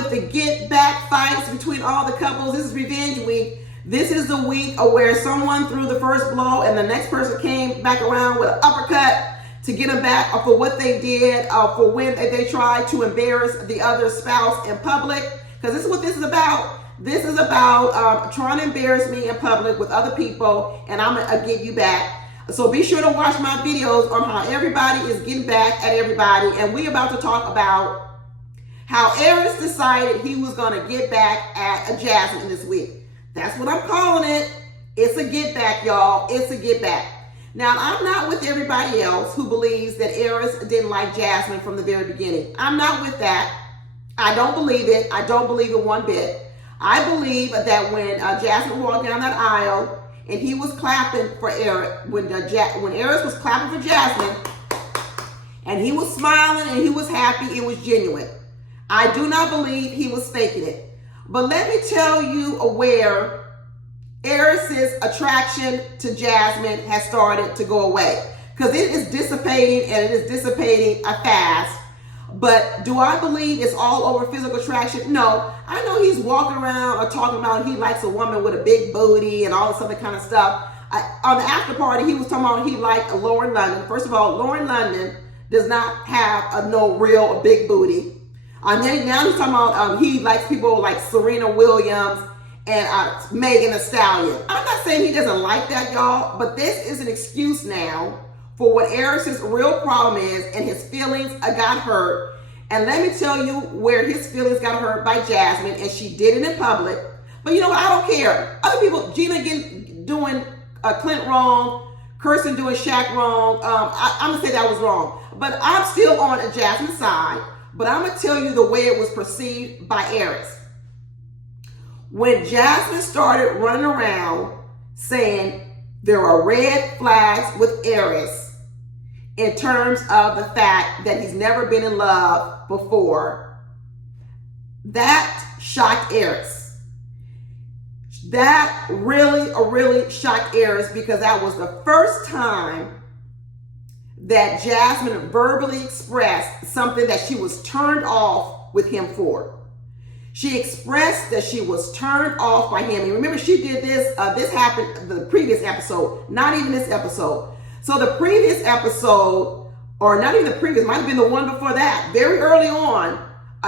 with the get back fights between all the couples. This is revenge week. This is the week where someone threw the first blow and the next person came back around with an uppercut to get them back for what they did, for when they tried to embarrass the other spouse in public. Because this is what this is about. This is about trying to embarrass me in public with other people, and I'm going to get you back. So be sure to watch my videos on how everybody is getting back at everybody. And we're about to talk about how Airris decided he was going to get back at Jasmin this week. That's what I'm calling it. It's a get back, y'all. It's a get back. Now, I'm not with everybody else who believes that Airris didn't like Jasmin from the very beginning. I'm not with that. I don't believe it. I don't believe it one bit. I believe that when Jasmin walked down that aisle and he was clapping for Airris, when Airris was clapping for Jasmin and he was smiling and he was happy, it was genuine. I do not believe he was faking it. But let me tell you where Airris' attraction to Jasmin has started to go away. Because it is dissipating, and it is dissipating fast. But do I believe it's all over physical attraction? No. I know he's walking around or talking about he likes a woman with a big booty and all this other kind of stuff. On the after party, he was talking about he liked Lauren London. First of all, Lauren London does not have no real big booty. Now he's talking about he likes people like Serena Williams and Megan Thee Stallion. I'm not saying he doesn't like that, y'all, but this is an excuse now for what Airris' real problem is, and his feelings got hurt. And let me tell you where his feelings got hurt by Jasmin, and she did it in public. But you know what? I don't care. Other people, Gina doing Clint wrong, Kirsten doing Shaq wrong. I'm going to say that was wrong. But I'm still on Jasmin's side. But I'm going to tell you the way it was perceived by Airris. When Jasmin started running around saying there are red flags with Airris in terms of the fact that he's never been in love before, that shocked Airris. That really shocked Airris, because that was the first time that Jasmin verbally expressed something that she was turned off with him for. She expressed that she was turned off by him. And remember, she did this, this happened the previous episode, not even this episode. So the previous episode, or not even the previous, might have been the one before that, very early on,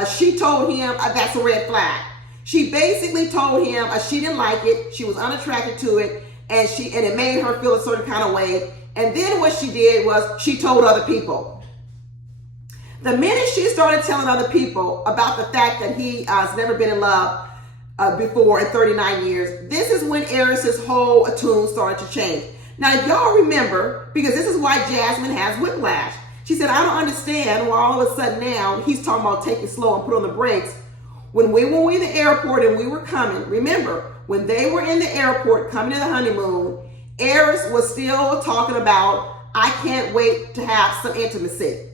she told him that's a red flag. She basically told him she didn't like it, she was unattracted to it, and it made her feel a certain kind of way. And then what she did was she told other people. The minute she started telling other people about the fact that he has never been in love before in 39 years, this is when Airris' whole tune started to change. Now, if y'all remember, because this is why Jasmin has whiplash. She said, I don't understand why all of a sudden now he's talking about take it slow and put on the brakes. When we were in the airport and we were coming, remember, when they were in the airport coming to the honeymoon, Airris was still talking about, I can't wait to have some intimacy.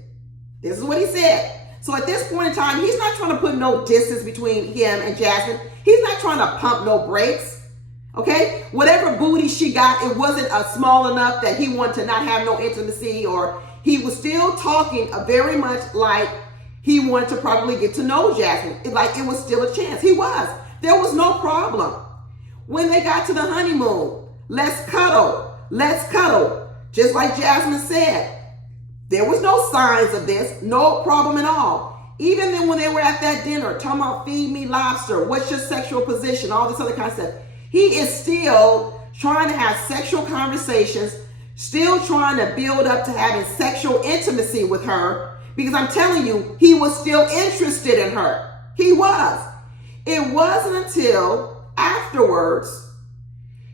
This is what he said. So at this point in time, he's not trying to put no distance between him and Jasmin. He's not trying to pump no brakes. Okay? Whatever booty she got, it wasn't small enough that he wanted to not have no intimacy, or he was still talking very much like he wanted to probably get to know Jasmin. Like it was still a chance. He was. There was no problem. When they got to the honeymoon, let's cuddle. Let's cuddle. Just like Jasmin said, there was no signs of this, no problem at all. Even then when they were at that dinner, talking about feed me lobster, what's your sexual position, all this other kind of stuff. He is still trying to have sexual conversations, still trying to build up to having sexual intimacy with her, because I'm telling you, he was still interested in her. He was. It wasn't until afterwards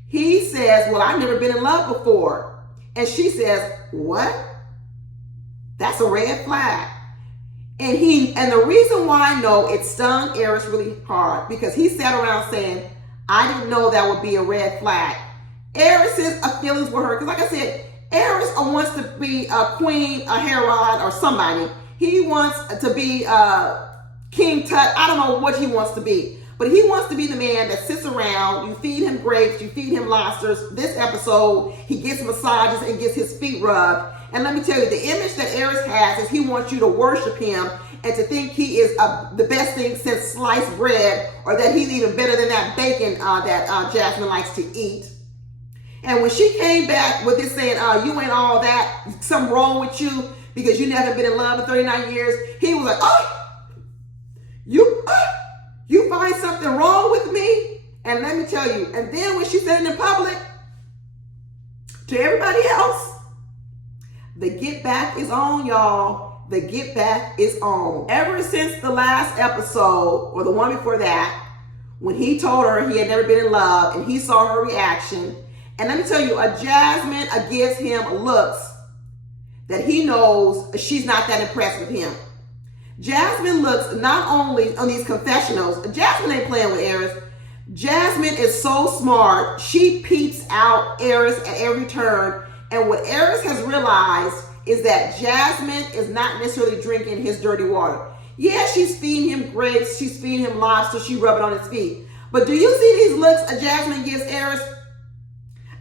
he says, well, I've never been in love before. And she says, what? That's a red flag. And the reason why I know it stung Airris really hard, because he sat around saying, I didn't know that would be a red flag. Airris' feelings were hurt, because like I said, Airris wants to be a queen, a Herod, or somebody. He wants to be King Tut. I don't know what he wants to be. But he wants to be the man that sits around, you feed him grapes, you feed him lobsters. This episode, he gets massages and gets his feet rubbed. And let me tell you, the image that Airris has is he wants you to worship him and to think he is the best thing since sliced bread, or that he's even better than that bacon that Jasmin likes to eat. And when she came back with this saying, you ain't all that, something wrong with you because you never been in love in 39 years, he was like, you find something wrong with me? And let me tell you, and then when she said it in public to everybody else, the get back is on, y'all. The get back is on. Ever since the last episode, or the one before that, when he told her he had never been in love and he saw her reaction, and let me tell you, Jasmin gives him looks that he knows she's not that impressed with him. Jasmin looks not only on these confessionals, Jasmin ain't playing with Airris. Jasmin is so smart. She peeps out Airris at every turn. And what Airris has realized is that Jasmin is not necessarily drinking his dirty water. Yeah, she's feeding him grapes. She's feeding him lobster. She rub it on his feet. But do you see these looks Jasmin gives Airris?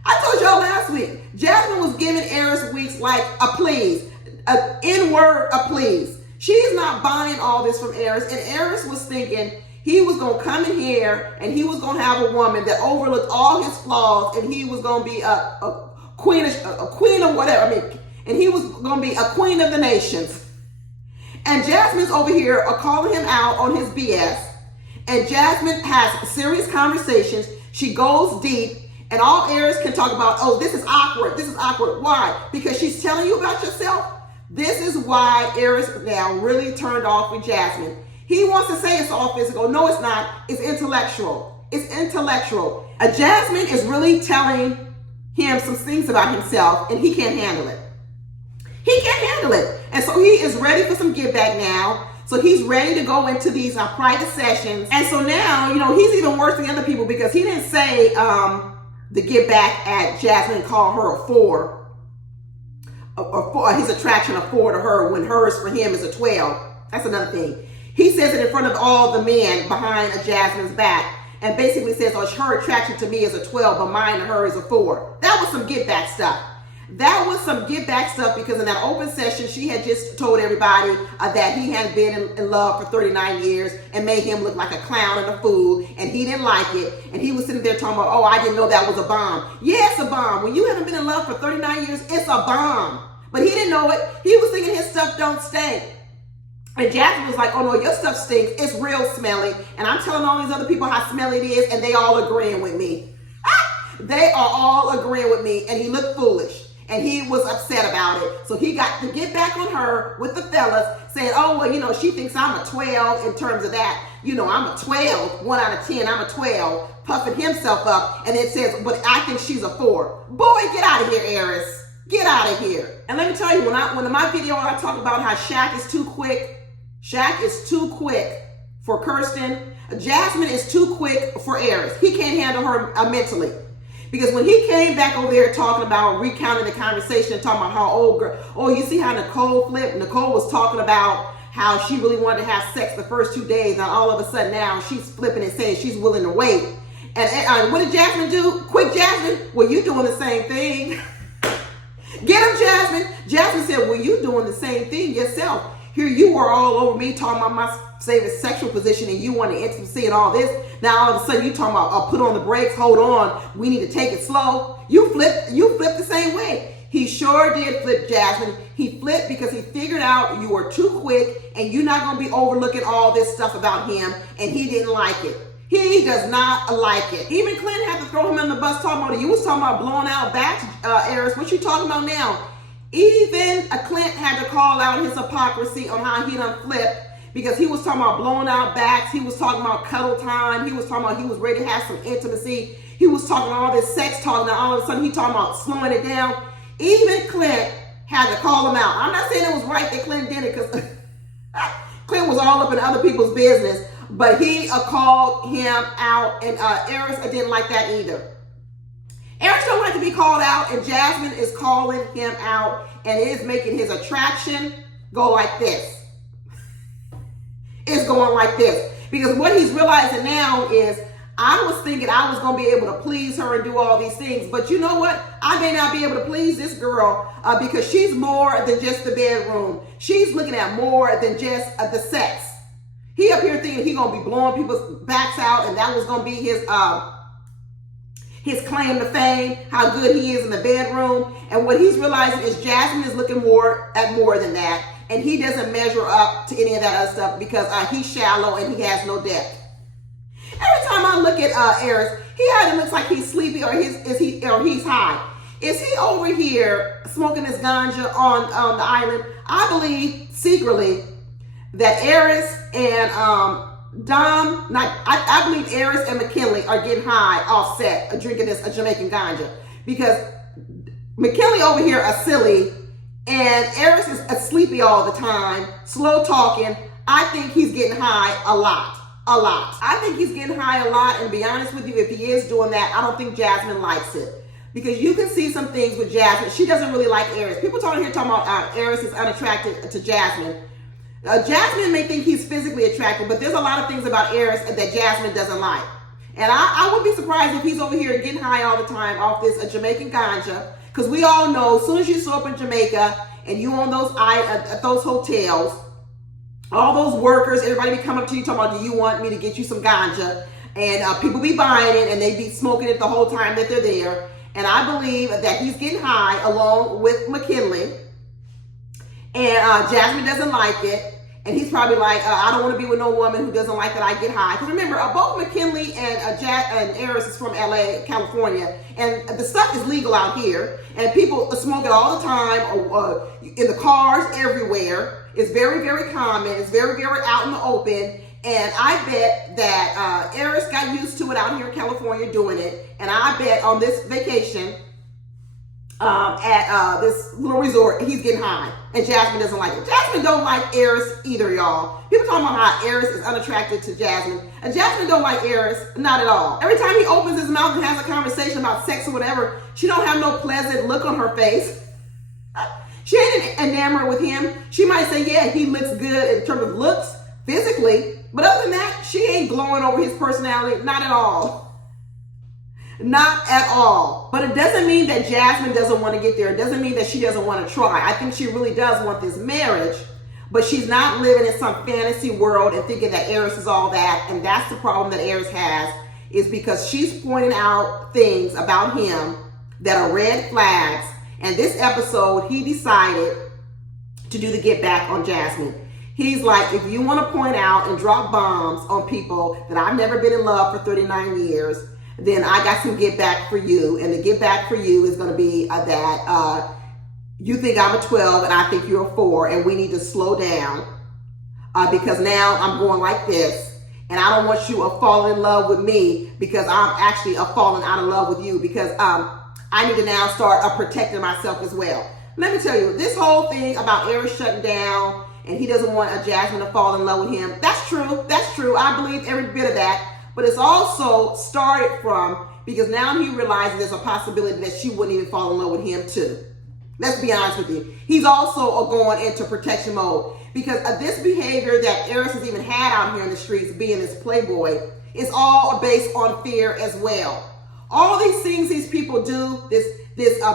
I told y'all last week, Jasmin was giving Airris weeks like a please, an N-word a please. She's not buying all this from Airris, and Airris was thinking he was going to come in here and he was going to have a woman that overlooked all his flaws, and he was going to be a queen of whatever. And he was going to be a queen of the nations. And Jasmin's over here calling him out on his BS. And Jasmin has serious conversations. She goes deep. And all Airris can talk about, oh, this is awkward. This is awkward. Why? Because she's telling you about yourself. This is why Airris now really turned off with Jasmin. He wants to say it's all physical. No, it's not. It's intellectual. It's intellectual. Jasmin is really telling him some things about himself, and he can't handle it. He can't handle it. And so he is ready for some give back now. So he's ready to go into these private sessions. And so now, he's even worse than other people because he didn't say the get back at Jasmin and call her a 4. Or his attraction a 4 to her when hers for him is a 12. That's another thing. He says it in front of all the men behind Jasmin's back and basically says, oh, her attraction to me is a 12, but mine to her is a 4. That was some get back stuff. That was some get back stuff because in that open session, she had just told everybody that he hadn't been in love for 39 years and made him look like a clown and a fool, and he didn't like it. And he was sitting there talking about, oh, I didn't know that was a bomb. Yeah, it's a bomb. When you haven't been in love for 39 years, it's a bomb. But he didn't know it. He was thinking his stuff don't stink. And Jasmin was like, oh no, your stuff stinks. It's real smelly. And I'm telling all these other people how smelly it is, and they all agreeing with me. They are all agreeing with me. And he looked foolish. And he was upset about it. So he got to get back on her with the fellas saying, oh, well, she thinks I'm a 12 in terms of that. I'm a 12, 1 out of 10, I'm a 12, puffing himself up. And it says, but I think she's a 4. Boy, get out of here, Airris. Get out of here. And let me tell you, when in my video I talk about how Shaq is too quick. Shaq is too quick for Kirsten. Jasmin is too quick for Airris. He can't handle her mentally. Because when he came back over there talking about recounting the conversation, talking about how old girl, oh, you see how Nicole flipped? Nicole was talking about how she really wanted to have sex the first 2 days, and all of a sudden now she's flipping and saying she's willing to wait. And what did Jasmin do? Quick, Jasmin, well, you doing the same thing. Get him, Jasmin. Jasmin said, well, you doing the same thing yourself. Here you were all over me talking about my favorite sexual position and you wanted intimacy and all this. Now all of a sudden you talking about put on the brakes, hold on, we need to take it slow. You flipped the same way. He sure did flip, Jasmin. He flipped because he figured out you were too quick and you're not going to be overlooking all this stuff about him, and he didn't like it. He does not like it. Even Clint had to throw him in the bus talking about it. You was talking about blowing out backs, Airris. What you talking about now? Even Clint had to call out his hypocrisy on how he done flipped because he was talking about blowing out backs. He was talking about cuddle time. He was talking about he was ready to have some intimacy. He was talking all this sex talk. Now all of a sudden he talking about slowing it down. Even Clint had to call him out. I'm not saying it was right that Clint did it because Clint was all up in other people's business, but he called him out, and Airris didn't like that either. Airris don't like to be called out, and Jasmin is calling him out, and it is making his attraction go like this. It's going like this. Because what he's realizing now is I was thinking I was going to be able to please her and do all these things. But you know what? I may not be able to please this girl because she's more than just the bedroom. She's looking at more than just the sex. He up here thinking he's going to be blowing people's backs out, and that was going to be his claim to fame, how good he is in the bedroom. And what he's realizing is Jasmin is looking more than that. And he doesn't measure up to any of that other stuff because he's shallow and he has no depth. Every time I look at Airris, he either looks like he's sleepy or he's high. Is he over here smoking his ganja on the island? I believe secretly that Airris and I believe Airris and McKinley are getting high offset, drinking this Jamaican ganja, because McKinley over here are silly and Airris is sleepy all the time, slow talking. I think he's getting high a lot. I think he's getting high a lot, and to be honest with you, if he is doing that, I don't think Jasmin likes it. Because you can see some things with Jasmin. She doesn't really like Airris. People talking about Airris is unattracted to Jasmin. Jasmin may think he's physically attractive, but there's a lot of things about Airris that Jasmin doesn't like. And I wouldn't be surprised if he's over here getting high all the time off this Jamaican ganja. Because we all know, as soon as you show up in Jamaica and you own those hotels, all those workers, everybody be coming up to you talking about, do you want me to get you some ganja? And people be buying it and they be smoking it the whole time that they're there. And I believe that he's getting high along with McKinley. And Jasmin doesn't like it. And he's probably like, I don't want to be with no woman who doesn't like that I get high. Because remember, both McKinley and Airris is from LA, California. And the stuff is legal out here. And people smoke it all the time, in the cars, everywhere. It's very, very common. It's very, very out in the open. And I bet that Airris got used to it out here in California doing it. And I bet on this vacation at this little resort, he's getting high. And Jasmin doesn't like it. Jasmin don't like Airris either, y'all. People talking about how Airris is unattracted to Jasmin. And Jasmin don't like Airris, not at all. Every time he opens his mouth and has a conversation about sex or whatever, she don't have no pleasant look on her face. She ain't enamored with him. She might say, yeah, he looks good in terms of looks, physically. But other than that, she ain't glowing over his personality, not at all. Not at all. But it doesn't mean that Jasmin doesn't want to get there. It doesn't mean that she doesn't want to try. I think she really does want this marriage, but she's not living in some fantasy world and thinking that Airris is all that. And that's the problem that Airris has, is because she's pointing out things about him that are red flags. And this episode, he decided to do the get back on Jasmin. He's like, if you want to point out and drop bombs on people that I've never been in love for 39 years, then I got some get back for you. And the get back for you is going to be that you think I'm a 12 and I think you're a 4, and we need to slow down because now I'm going like this. And I don't want you to fall in love with me because I'm actually falling out of love with you, because I need to now start protecting myself as well. Let me tell you, this whole thing about Airris shutting down and he doesn't want Jasmin to fall in love with him, that's true. That's true. I believe every bit of that. But it's also started from, because now he realizes there's a possibility that she wouldn't even fall in love with him too. Let's be honest with you. He's also going into protection mode, because of this behavior that Airris has even had out here in the streets, being this playboy, is all based on fear as well. All these things these people do, this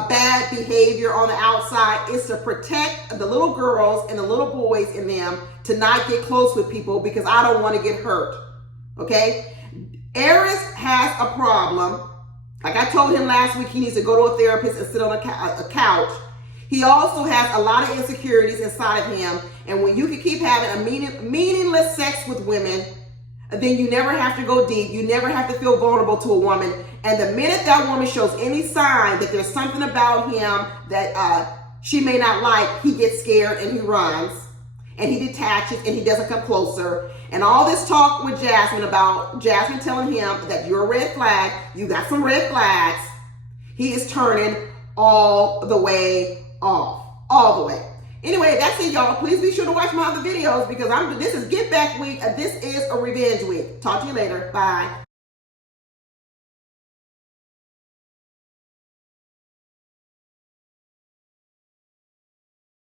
bad behavior on the outside, is to protect the little girls and the little boys in them to not get close with people, because I don't want to get hurt. Okay? Airris has a problem. Like I told him last week, he needs to go to a therapist and sit on a couch. He also has a lot of insecurities inside of him. And when you can keep having a meaningless sex with women, then you never have to go deep. You never have to feel vulnerable to a woman. And the minute that woman shows any sign that there's something about him that she may not like, he gets scared and he runs. And he detaches and he doesn't come closer. And all this talk with Jasmin about Jasmin telling him that you're a red flag, you got some red flags, he is turning all the way off. All the way. Anyway, that's it, y'all. Please be sure to watch my other videos, because this is Get Back Week. This is a revenge week. Talk to you later. Bye.